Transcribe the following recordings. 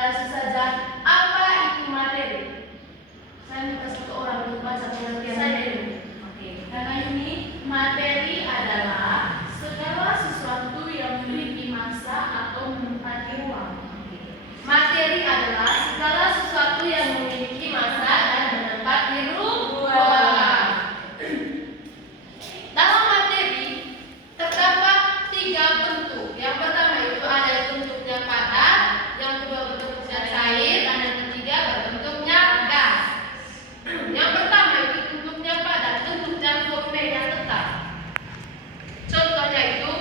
Langsung saja, apa itu materi? Saya minta satu orang untuk baca pengertian materi. Oke. Karena ini materi adalah segala sesuatu yang memiliki massa atau menempati ruang. Materi adalah segala sesuatu yang memiliki massa dan menempati ruang. Dalam materi terdapat 3 bentuk. Yang pertama itu ada bentuknya padat, yang kedua bentuknya cair, dan yang ketiga berbentuknya gas. Yang pertama itu bentuknya padat, bentuknya volumenya tetap. Contohnya itu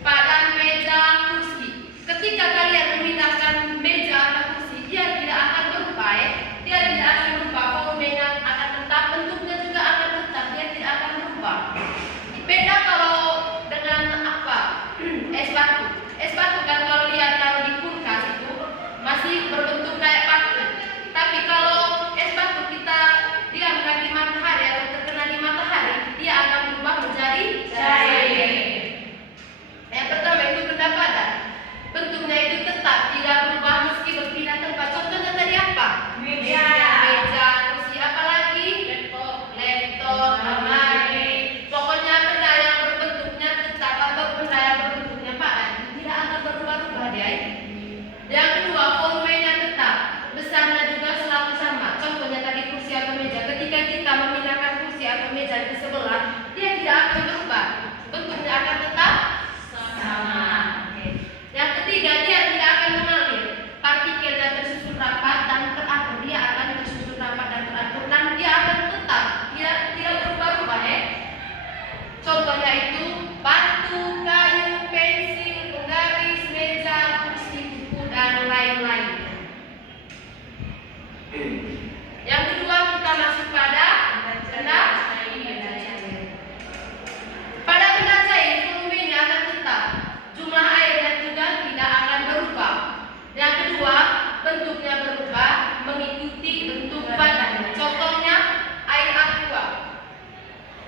pada meja kursi. Ketika kalian memindahkan meja atau kursi, dia tidak akan berubah, dia tidak akan berubah, volumenya akan tetap, bentuknya juga akan tetap, dia tidak akan berubah. Beda kalau dengan apa? Es batu. Es batu kan kalau lihat taruh di kulkas itu masih berbentuk kayak batu. Tapi kalau es batu kita diamkan di matahari atau terkena di matahari, dia akan berubah menjadi cair. Yang pertama itu benda padat. Bentuknya itu tetap, tidak berubah meski berpindah tempat. Contohnya tadi apa? Meja, kursi, apa lagi? Laptop, lemari. Pokoknya benda yang berbentuknya tetap atau benda yang berbentuknya padat tidak akan berubah-ubah dia. Yang kedua, volumenya tetap, besarnya juga selalu sama. Contohnya tadi kursi atau meja. Ketika kita memindahkan kursi atau meja ke sebelah, dia tidak akan berubah, bentuknya akan tetap sama. Yang ketiga, dia tidak akan mengalir. Partikelnya tersusun rapat dan teratur. Dia akan tersusun rapat dan teratur dan dia akan tetap, tidak berubah-ubah. Contohnya itu batu, kayu, pensil, penggaris, meja, kursi, buku, dan lain-lain. Yang kedua, kita masuk pada benda cair. Pada benda cair, volumenya akan tetap, jumlah airnya juga tidak akan berubah. Yang kedua, bentuknya berubah mengikuti bentuk badannya. Contohnya air aqua.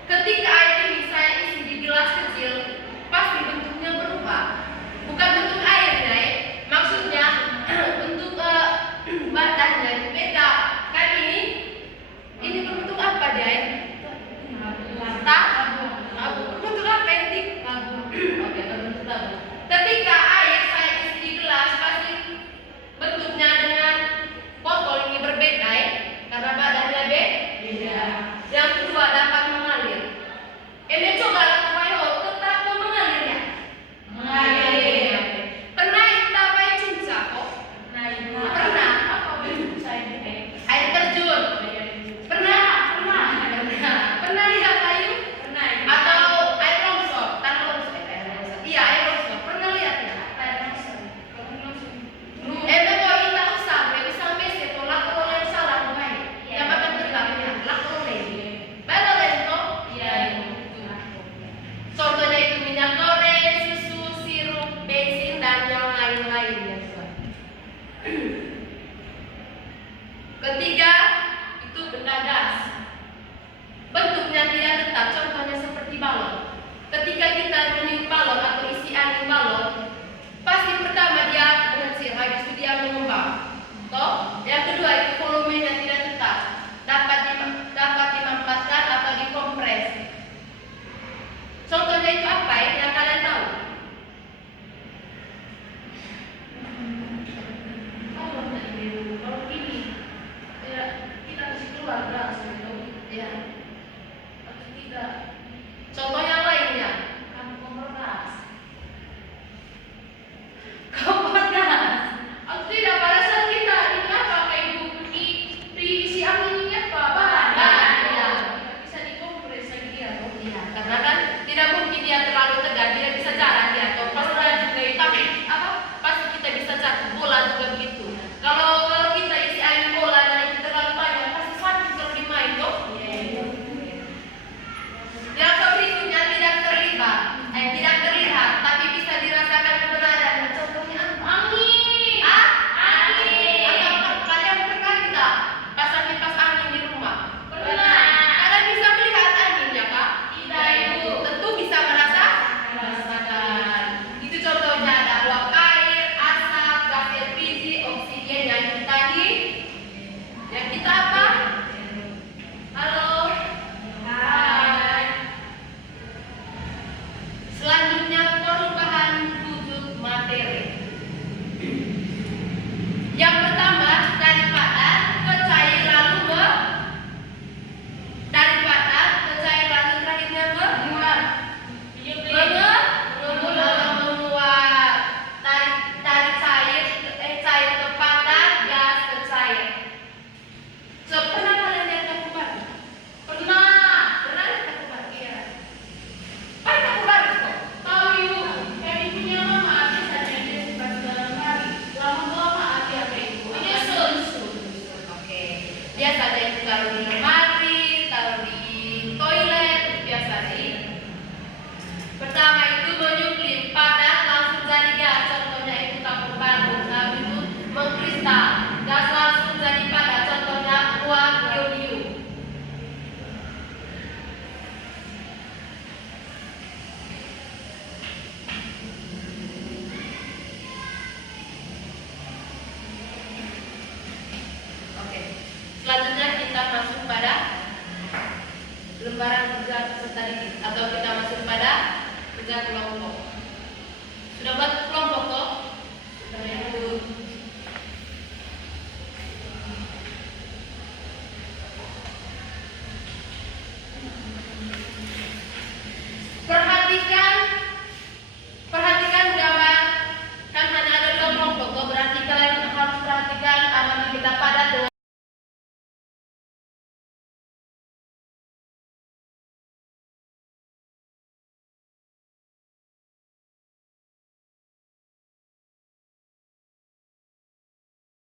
Ketika air ini saya isi di gelas kecil, pasti bentuknya berubah. Bukan bentuk airnya, maksudnya bentuk badannya itu beda. Kan ini berbentuk apa dia? Bentuk apa ini? Oke, berbentuk tabung. Ketika air saya isi di gelas, pasti bentuknya dengan botol ini berbeda, karena badannya beda. Yang kedua, dapat mengalir. Ini coba lakukan, tetap mengalir ya? Mengalir. Pernah kita pakai cinca kok? Pernah. Apa cinca ini? Air terjun. Pernah. Pernah lihat kayu? Pernah. Atau air longsor? Tanah longsor. Iya, air longsor. Pernah lihat ya? Air longsor. Kok kita usah mesti tolak kalau yang salah mengalir. Yang akan terlalu lakukan. Baru lento. Iya. Contohnya itu minyak goreng, susu, sirup, bensin, dan yang lain-lainnya. Ketiga, itu benda gas. Bentuknya tidak tetap, contohnya seperti balon. Ketika kita meniup balon atau isi angin balon, pasti pertama dia mengecil, habis itu dia mengembang. Toh, yang kedua itu volumenya tidak tetap, dapat dimanfaatkan atau dikompres. Contohnya itu apa yang kalian tahu? Kalau ini ya, kita kasih keluar gas gitu, ya. Atau tidak. Contoh yang lainnya, kompor gas. Kompor gas. Atau tidak, pada saat kita ini Selanjutnya kita masuk pada lembaran kerja peserta didik atau kita masuk pada kerja kelompok.